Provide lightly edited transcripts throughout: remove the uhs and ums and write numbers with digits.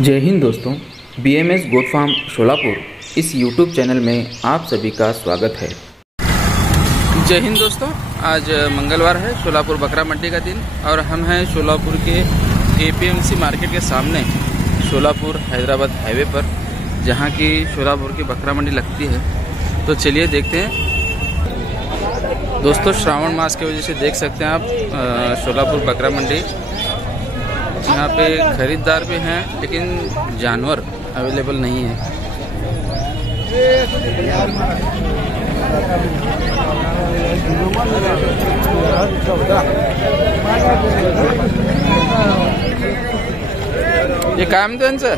जय हिंद दोस्तों, BMS goat farm Solapur इस YouTube channel में आप सभी का स्वागत है। जय हिंद दोस्तों, आज मंगलवार है, शोलापुर बकरा मंडी का दिन और हम हैं शोलापुर के APMC मार्केट के सामने शोलापुर हैदराबाद हाईवे पर, जहां की शोलापुर की बकरा मंडी लगती है। तो चलिए देखते हैं दोस्तों। श्रावण मास की वजह से देख सकते हैं आप शोलापुर बकरा मंडी, यहाँ पे खरीदार भी हैं लेकिन जानवर अवेलेबल नहीं है। ये काय म्हणतो यांचं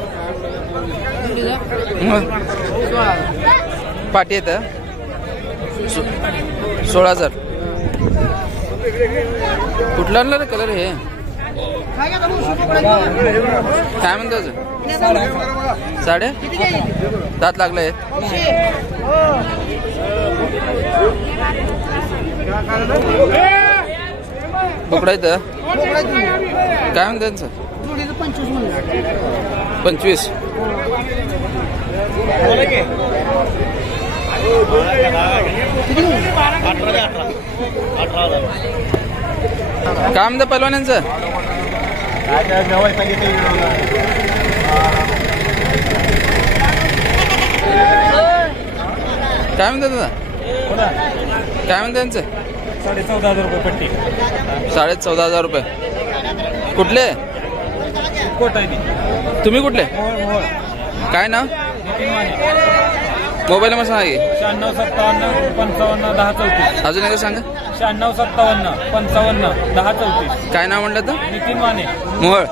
पाटी येतं 16,000। कुठला आणला रे कलर हे? काय म्हणतो साडे दात लागले बोकडा इथं काय म्हणतो त्यांचं? 25। काय म्हणतं पहलवानांचं? काय म्हणतात दादा? काय म्हणतात त्यांचं? 14,500 रुपये पट्टी। 14,500 रुपये। कुठले? तुम्ही कुठले? काय नाव? मोबाईल नंबर सांगा की। 9657551034। अजून एकदा सांगा। 9657551034। काय नाव म्हणलं तर? नितीन माने मोहोळ।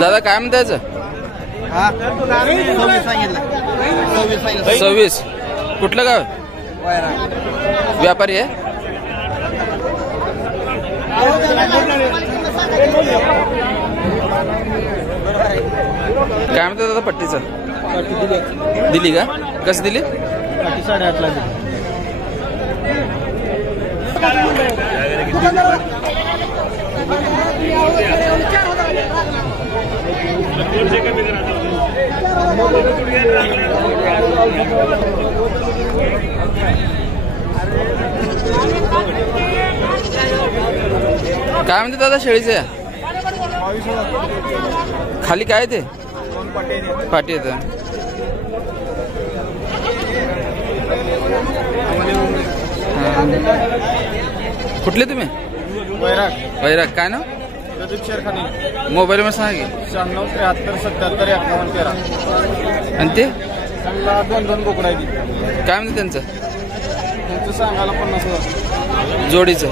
दादा काय म्हणतायचं? 26। कुठलं गाव? व्यापारी आहे? काय म्हणतात दादा पट्टीचं? दिली का? कसं दिली? 8.5 लाख। काय म्हणते दादा शेळीचे? खाली काय ते? पाटी येत। कुठले तुम्ही? वैराग। काय ना? मोबाईल मध्ये सांगा की। 9673775113। आणि ते 2 बोकडा आहे। काय म्हणते त्यांचं? सांगायला 50,000 जोडीचं।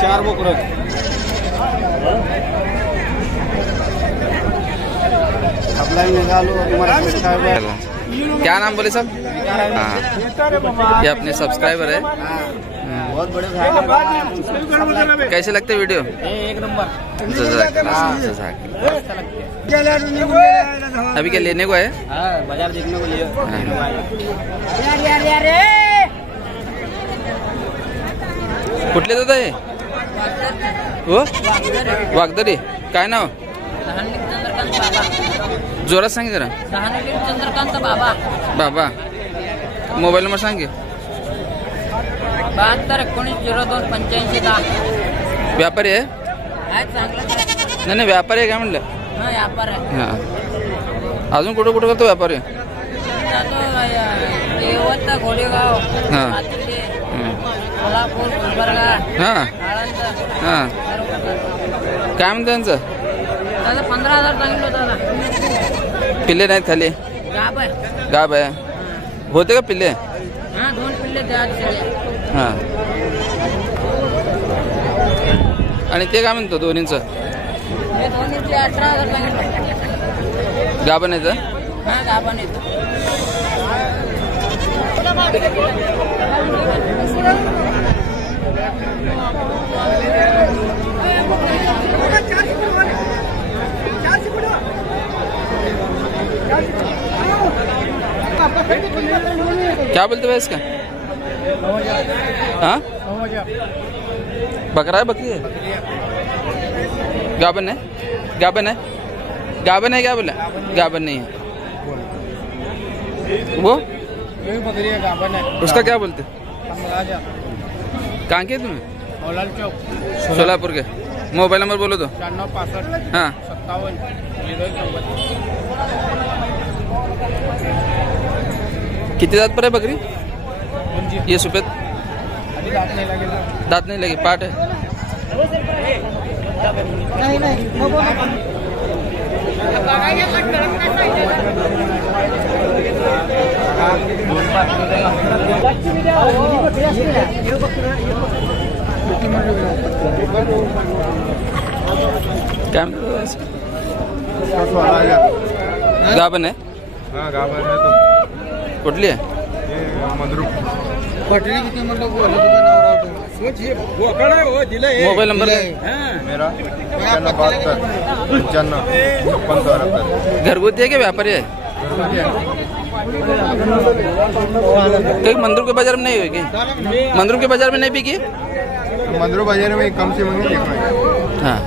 4 बोकडं। क्या नाम बोले साहब? हाँ, ये अपने सब्सक्राइबर है। बहुत बड़े भाई। कैसे लगते वीडियो? एक नंबर। अभी क्या लेने को है? बाजार देखने को लिए। कुठले दादा हे? हो वागदरी। काय नाव? जोरात सांग जरा। चंद्रकांत बाबा। बाबा मोबाईल नंबर सांग की। 7219028510। व्यापारी आहे? नाही व्यापारी आहे काय म्हणलं? व्यापार आहे। हा, अजून कुठं कुठं करतो व्यापारी? घोडेगाव, हां कोल्हापूर, गुलबर्गा, हां हां। काय म्हणतं त्यांचं? 15,000 सांगितलं दादा। पिल्ले नाहीत खाली? गाब आहे। होते का पिल्ले? 2 पिल्ले द्या। हां। आणि ते काय म्हणतो दोन्हींचं? 18,000 सांगितलं। गाभण येतं? गाभण येतं। क्या बोलते भाई इसका? हाँ, बकरा है बकरी है? गाबन है? गाबन है? गाबन है क्या बोला? गाबन नहीं है वो, बकरी है गाबन है। उसका क्या बोलते? राजा कहाँ के तुम्हें? मौलाल चौक सोलापुर के। मोबाइल नंबर बोलो तो। 9465 हाँ 57 0190। कितनी दांत पर है बकरी? ये सफेद अभी दांत नहीं लगेगा। दांत नहीं लगे, पाट है। नहीं नहीं क्या गाबन है? हाँ गाबन है तो कुटली है? ये मधुर पटरी कितने मतलब वो अलग सोचिए वो अकड़ है वो जिले है। मोबाइल नंबर मेरा 9572 घरगुती है क्या व्यापारी है? कहीं मंदिर के बाजार में नहीं होगी? मंदिर के बाजार में नहीं बिकी? मंदिर बाजार में कम से मंगे हाँ।